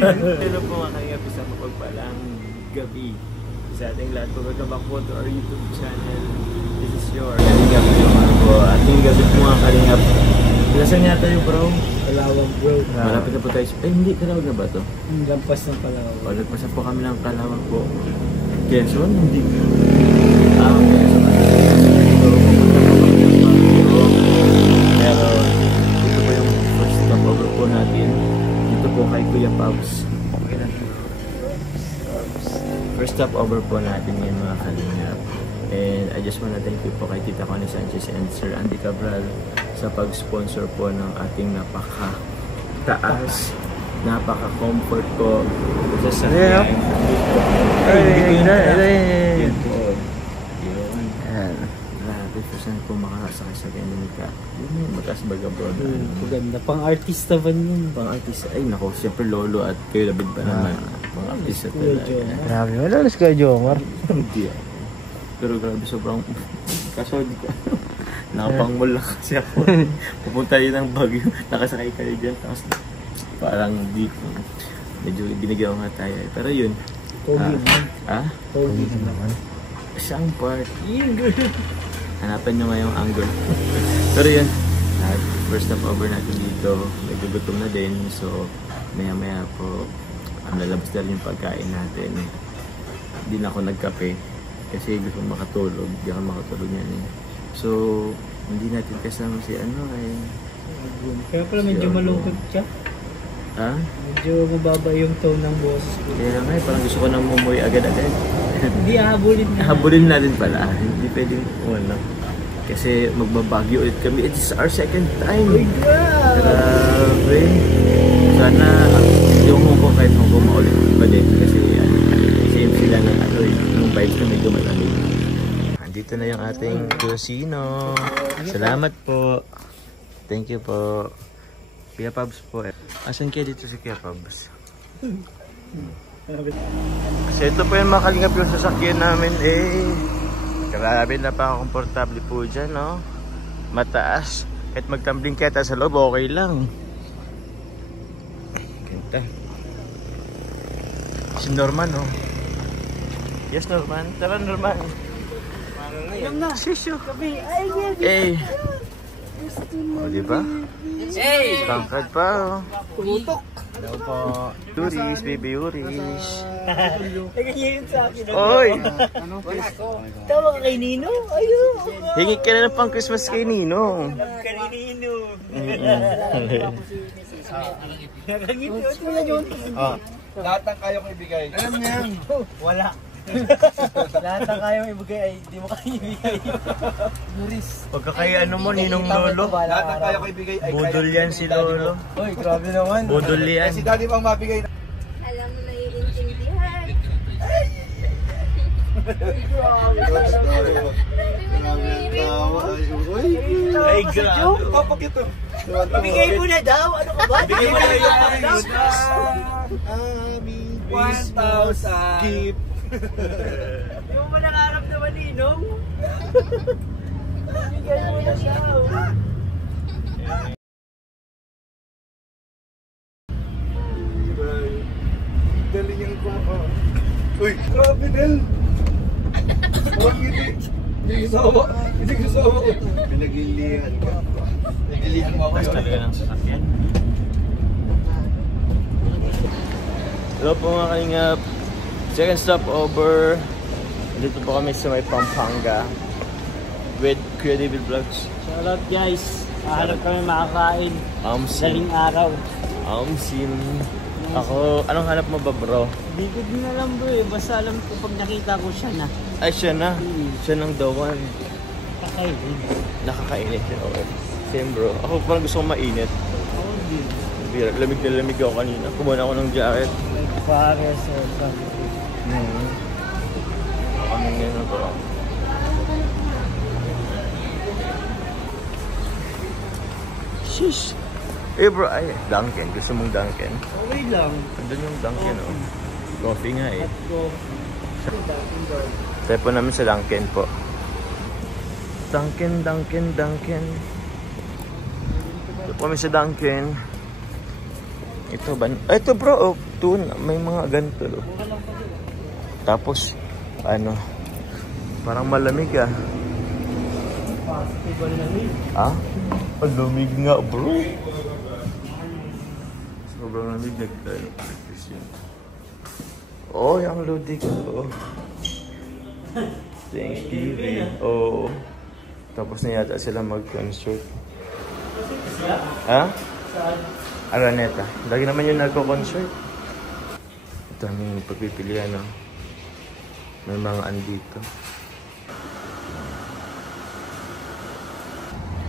Hello po mga kalingap, isang mapagpalang gabi sa ating lahat po. Welcome back po to our YouTube channel. This is your kalingap po. Ating gabi po mga kalingap. Ilasan niya tayo bro? Kalawang bro. Malapit na po tayo. Eh hindi, Kalawang na ba ito? Lampas ng Kalawang. O, lagpas na po kami ng Kalawang po. Quezon? Hindi. Quezon. Pero ito po yung first stopover po natin. Dito po kay Kuya Pabs. Okay na. First stopover po natin ngayon mga kalingap. And I just wanna thank you po kay Tita Connie Sanchez and Sir Andy Cabral sa pag-sponsor po ng ating napaka-taas, napaka-comfort po sa sakyan. Yun po. Yun. Grabe po saan po makakasakay sa Ganimika. Yun yung mataas baga bro. Maganda. Pang-artista ba yun? Pang-artista. Ay nako, siyempre Lolo at kayo David pa naman. Pang-artista talaga. Grabe. Wala na si Kuya Jomar. Hindi. Pero grabe sobrang kaso di ko nakapangmol lang kasi ako. Pupunta yun ng Baguio, nakasakay kayo dyan tapos parang di medyo ginagawa nga tayo pero yun COVID naman isang part hanapan nyo nga yung angle pero yun first stop over natin dito medyo gutom na din so maya maya po lalabas na rin yung pagkain natin hindi na ako nagkape kasi gusto makatulog, hindi ako makatulog yan eh. So, hindi natin kasama si ano ay... Kaya pala medyo malungkot siya. Ha? Medyo mababa yung tone ng boses ko. Kaya nga eh, parang gusto ko nang umuwi agad-agad. Hindi, hahabulin na. Hahabulin natin pala. Hindi pwedeng wala. Kasi magbabagyo ulit kami. It's our second time. Oh my God! Grabe. Sana yung Hong Kong kahit Hong Kong maulit pa din. Kasi same sila ng ano eh. Yung vibes na medyo malamig. Andito na yung ating kusino. Salamat po. Thank you po. Kuya Pabs po. Asan kaya dito si Kuya Pabs? Kasi ito po yung mga kalingap yung sasakyan namin eh. Grabe napaka-komportable po dyan no. Mataas. Kahit magtambling kaya sa loob okay lang. Ganda. Si Norman no. Yes, Norman. Tara, Norman. Alam na. Sisyo. Kami. Ay, Eh. O, diba? Hey! Tangkad pa, oh. Tumutok. Hello po. Uris, baby Uris. Nagigilin sa akin. Oy! Tawa ka kay Nino? Ayun. Hingi ka na ng pang Christmas kay Nino. Love ka ni Nino. Nagigilin mo na yun. Lahat ng kaya kong ibigay. Alam niya yan. Wala. Lahat ng kaya mong ibigay ay di mo kaya ibigay. Luris. Pagka kay ano mo, Ninong Lolo. Lahat ng kaya kong ibigay ay Budol yan si Lolo. Uy, grabe naman. Budol yan. Si Daddy pang mabigay. Alam mo na iintindihan. Ay, grabe. Papakit to. Ibigay mo na daw. Ano ka ba? Ibigay mo na daw. 1,000 gift. Hindi mo ba nangarap naman, Ninong? Ibigay mo na daw. Dali niyang kuha. Uy, grabe Del. Huwag ngiti. Hindi sasawa. Hindi sasawa ko. Pinagilihan ka. Pinagilihan mo ako Tapos yun. talaga ng sasakyan. Hello po mga kalingap. Second stop over. Dito po kami sa may Pampanga with Kuya David Vlogs. Shoutout guys. Mahanap kami makakain. Daling araw. Amsim. Ako, anong hanap mo ba bro? Hindi ko din alam bro eh. Basta alam ko pag nakita ko siya na. Ay siya na. Siya nang the one. Kakainin. Nakakainit siya. Okay. Same bro. Ako parang gusto ko mainit. Ako din. Lamig na lamig ako kanina. Kumuha ako ng jacket. Pares or something. Ano ngayon bro? Sheesh. Eh bro, ay, Dunkin. Gusto mong Dunkin? Okay lang. Andun yung Dunkin, oh. Coffee nga eh. At ko. Tayo po namin sa Dunkin po. Dunkin. Ito po kami sa Dunkin. Ito ba? Ito bro, oh. Ito, may mga ganito. Tapos, ano, parang malamig ah. Ah? Malamig nga bro. Sobrang lamig nag-practice yun. Oh, yung Lodi ko. Thanks TV. Oh. Tapos na yata sila mag-concert. Ha? Araneta. Lagi naman yung nagko-concert. Ito ang pagpipilian, no? May mga andito.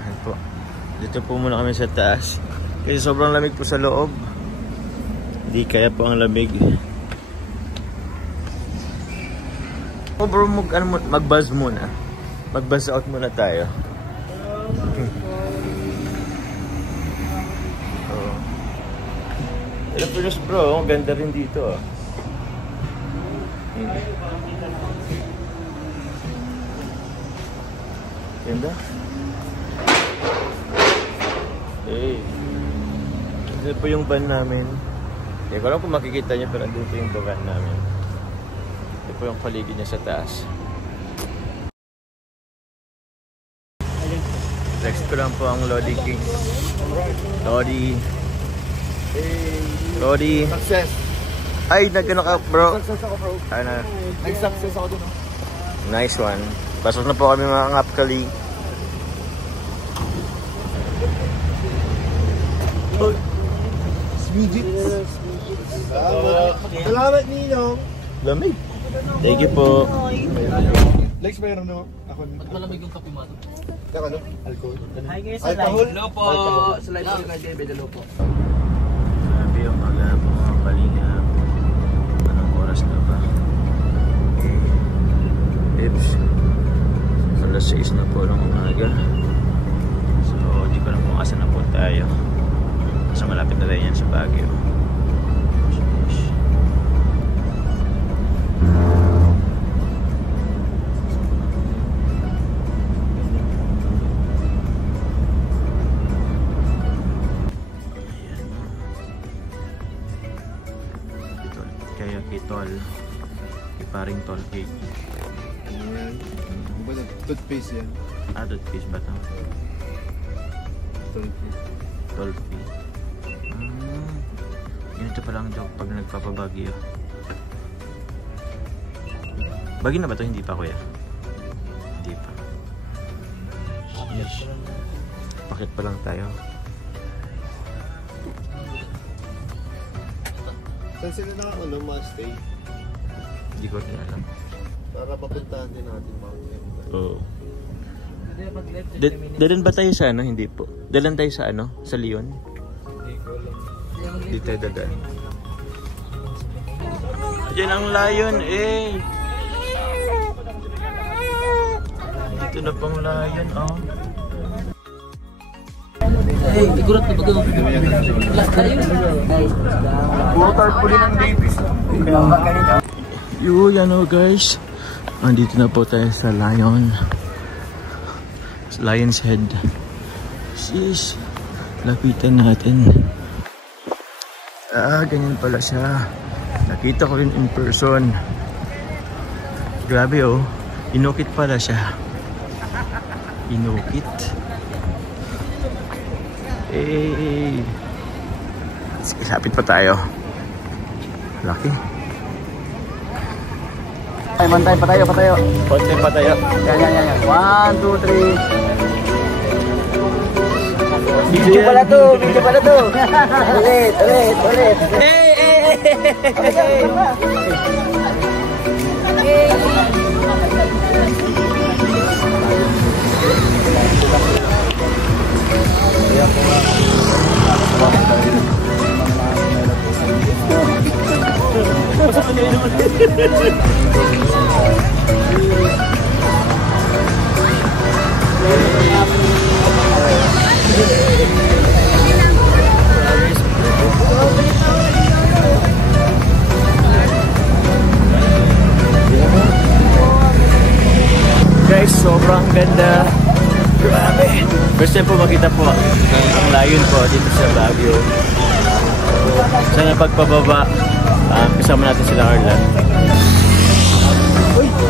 Ayan po. Dito po muna kami sa taas. Kasi sobrang lamig po sa loob. Hindi kaya po ang lamig. Oh bro, mag-buzz muna. Mag-buzz out muna tayo. Pero bro, ang ganda rin dito ah. Ganda? Hey. Ito po yung van namin. Hindi ko alam kung makikita niyo, pero andun po yung van namin. Ito po yung paligid niya sa taas. Next ko lang po ang Lodi King. Lodi. Lodi. Success. Ay, nagkano ka bro? Success ako bro. Ano? Nag-success ako dun. Nice one. Pasok na po kami mga ngapkali. Smidget. Salamat Ninong. Lamig. Thank you po. Lex, mayroon no? Ako nito. Ba't malamig yung kape mo? Kaya ano? Alcohol. Hi guys, sa Alcohol? live. Hello po. Sa live ko kay David. Hello po. Sabi yung mga po mga kalinga. Anong oras na ba? Oops. Alas 6 na po ng umaga. So, di ko alam kung asan na po tayo. Kasi malapit na tayo yan sa Baguio. Kaya kitol. Iparing tol cake. Ayan. Ano ba yan? Toothpaste yan. Toothpaste ba ito? Toothpaste. Tolfi. Ganito pa lang joke pag nagpapabagyo. Bagyo na ba ito? Hindi pa kuya? Hindi pa. Yes. Bakit pa lang tayo? Saan sila na ma-stay? Hindi ko rin alam. Para papuntahan din natin mga Oo. Dalan ba tayo sa ano? Hindi po. Dalan tayo sa ano? Sa Leon? Hindi tayo dadan. Diyan ang lion eh. Dito na pang lion oh. Hey, igurat na bago. Last tayo. puro tarpaulin ng babies. Yo, yan o guys. Andito na po tayo sa Lion. Lion's Head. Sis, lapitan natin. Ganyan pala siya. Nakita ko rin in person. Grabe oh. Inukit pala siya. Inukit. Eh. Sige, lapit pa tayo. Lucky. Ay, bantay pa tayo. Konti pa tayo. Yan. 1, 2, 3. Video Pala to. Ulit. Guys, sobrang ganda. Grabe. First time po makita po ang lion po dito sa Baguio. Sana pagpababa Kasama natin sila Carla.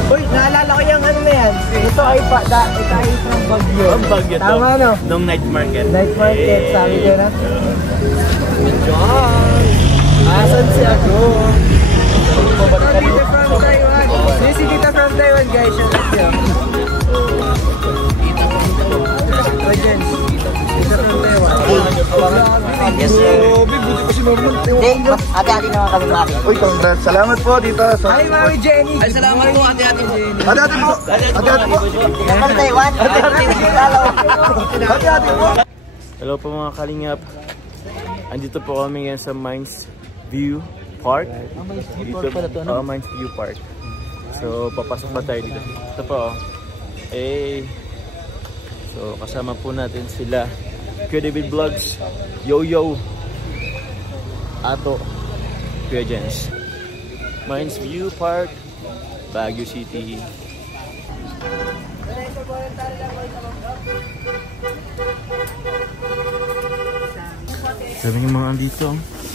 Uy, naalala ko yung ano na yan. Ito ay kahit ng Bagyo. Ang Bagyo to. Tama, no? Nung night market. Night market, sabi ko na. John! Asan si ako? Dito from Taiwan. Si Tita from Taiwan, guys. Shout out siya. Tita from Taiwan. Yes, sir. Buti ko si Norman. Ate-ate naman kami, Mami. Uy, congrats. Salamat po, tita. Hi, Mami Jenny. Ay, salamat po, ate-ate mo. Ate-ate po. Ate-ate po. From Taiwan. Ate-ate po. Hello po mga kalingap. Andito po kami ngayon sa Mines View Park. Dito pala to, ano? Mines View Park. So, papasok pa tayo dito. Ito po. So, kasama po natin sila Kuya David Vlogs, Yo-Yo, Ato, Kuya Jens. Mines View Park, Baguio City. Sabi ng mga andito.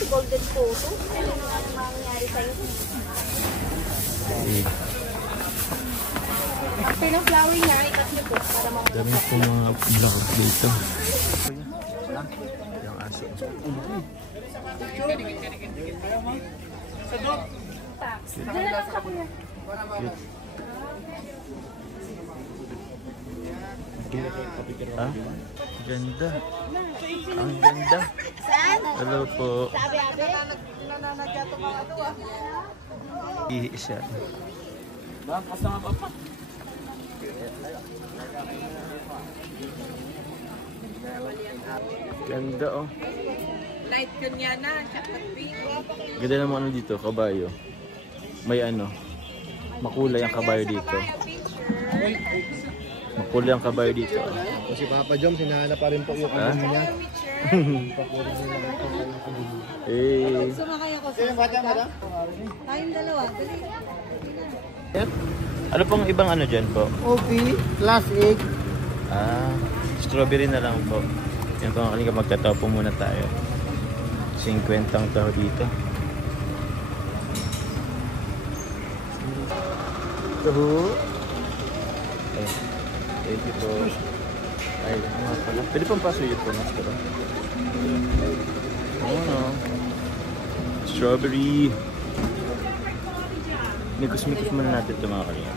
Golden photo. Ano yung mangyari sa'yo? After ng flowering niya, ikat niyo po para mamaya. Dami po mga vlog dito. Yung aso. Ah, ganda. Ang ganda. Hello po. Isa. Ganda oh. Light kunyana, chocolate pink. Ganda naman ano dito, kabayo. May ano, makulay ang kabayo dito. Makulay ang kabayo dito. Si Papa Jom, sinahanap pa rin po yung Ah? ano niya. Sumakay ako sa tayong dalawa. Dali. Ano pong ibang ano dyan po? Coffee, classic. Ah, strawberry na lang po. Yan po kanina magtataw po muna tayo. 50 ang taho dito. Taho. Ay, thank you po. Ay, ano pala. Pwede pang pasuyot po, master. Oh no. Strawberry. Mekus-mekus muna natin ito mga kanina.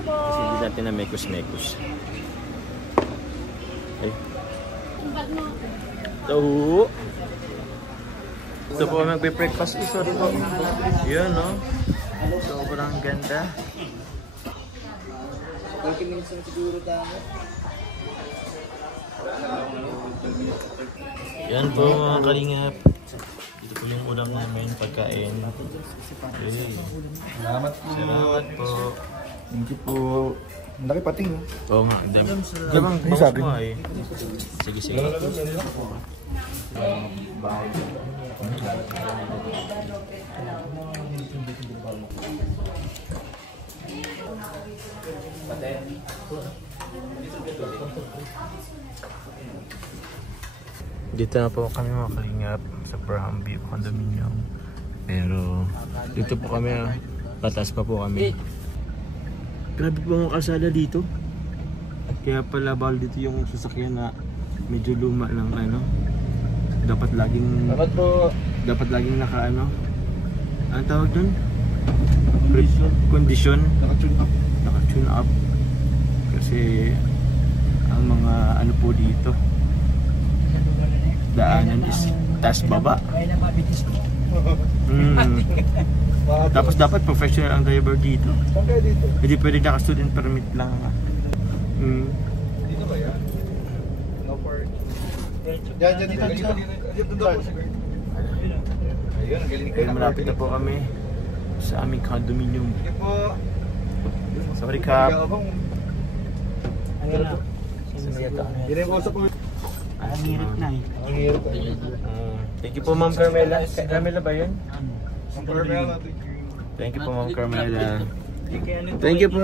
Kasi hindi natin na mekus-mekus. Ay. Tahu. Ito po magbe-breakfast. Sorry po. Yun no. Sobrang ganda. Yan po mga kalingap. Ito po yung ulam namin, pagkain. Hey. Salamat po. Salamat po. Thank you po. Ang laki pating, no? Oo nga, damang bangus sabi mo mo? eh. Sige, sige. Dito na po kami mga kalingap sa Braham View Condominium. Pero dito po kami, pataas pa po kami. Grabe po ang kalsada dito. Kaya pala bawal dito yung sasakyan na medyo luma ng ano. Dapat laging naka ano. Anong tawag dun? Condition. Naka-tune up. Kasi ang mga ano po dito, daanan is taas baba. Tapos dapat professional ang driver dito. Saan kayo dito? Hindi pwede naka-student permit lang. Dito ba yan? No park. Yan, dito. Dito daw po siguro. Ayun, ang galing Kaya malapit na po kami sa aming condominium. Sige po. Sorry Kap. Ayun na. Yun yung usap mo. Ang hirap na eh. Ang hirap. Thank you po Ma'am Carmela. Carmela ba yun? Carmela, Thank you po Ma'am Carmela. Thank you po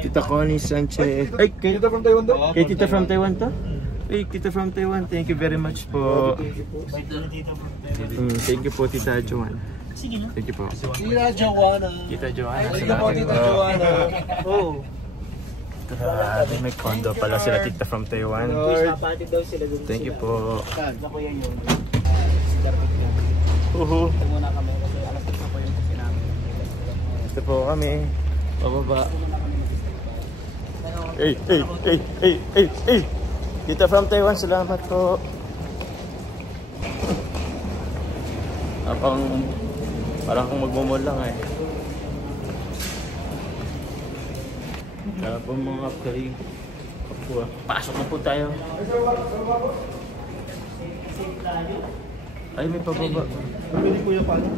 Tita Connie Sanchez. Ay, Dito from Taiwan daw? kay Tita from Taiwan to? Hey, Tita from Taiwan, thank you very much po. Thank you po, Tita Joanna. Thank you po. Tita Joanna. Tita Joanna. Thank you po, Tita Joanna. Oh. Grabe, may condo pala sila, Tita from Taiwan. Papatid daw sila dun. Thank you po. Ako yan yun. Uhu. Ito muna kami kasi alas 6 na po yung kasi namin. Ito po kami. Pababa. Hey, hey, hey, hey, hey, hey. Tita from Taiwan, salamat po. Parang kung magmumol lang eh. Kaya po mga kapwa. Pasok na po tayo. Ay, may pababa. Pwede kuya paano?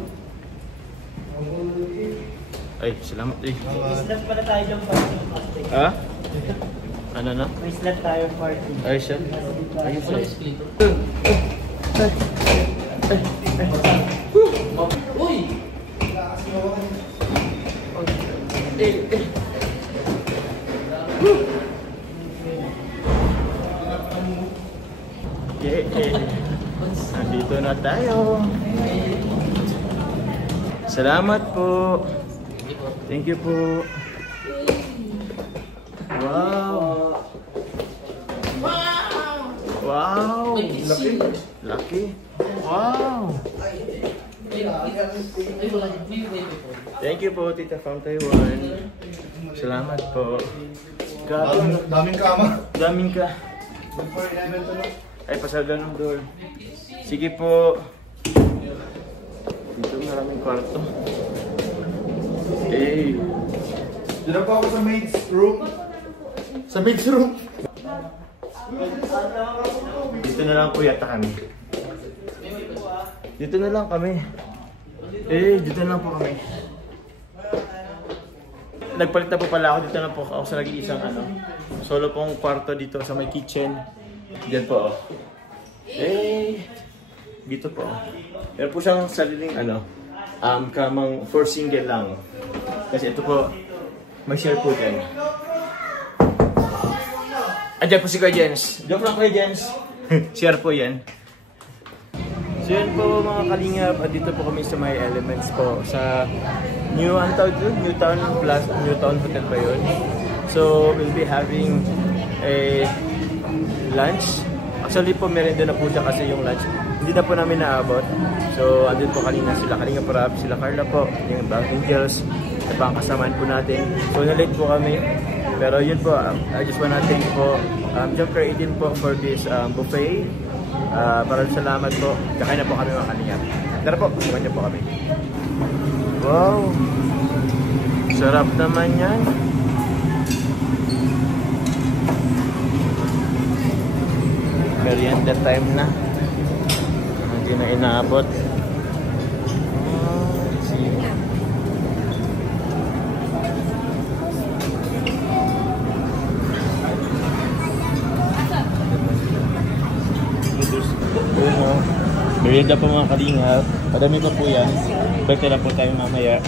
Ay, salamat eh. May slot pala tayo dyan party. Ha? Ano na? May slot tayo party. Ay, siya. Ayun sa Uy! Nandito na tayo. Salamat po. Thank you po. Wow. Wow. Lucky. Wow. Thank you po, Tita from Taiwan. Salamat po. Daming kama. Daming ka. Ay, pasaga ng door. Sige po. Dito maraming kwarto. Hey. Dito pa ako sa maid's room. Sa maid's room. Dito na lang po yata kami. Dito na lang kami. Dito na lang po kami. Nagpalit na po pala ako. Dito na po ako sa nag-iisang solo pong kwarto dito sa may kitchen. Diyan po. Dito po. Meron po siyang sariling kamang for single lang. Kasi ito po, may share po dyan. Diyan po si Kuya Jens. Diyan po lang Kuya Jens. Share po yan. So yan po mga kalingap. Dito po kami sa may Elements po. Sa Newtown Plus, Newtown Hotel ba yun? So we'll be having a lunch. Actually po meron na po siya kasi yung lunch. Hindi na po namin naabot. So andun po kanina sila Kalinga Parab, sila Carla po, yung Bang Angels, at pang kasamaan po natin. So na-late po kami. Pero yun po, I just wanna thank po Junker 18 po for this buffet. Maraming salamat po. Kakain na po kami mga Kalinga. Tara po, samahan niyo po kami. Wow! Sarap naman yan. Merienda time na. Hindi na inaabot. Merienda po mga Kalingap. Madami pa po yan. Balik na po tayo mamaya.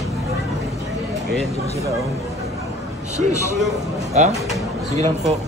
Okay, dito sila oh. Sheesh! Ha? Sige lang po.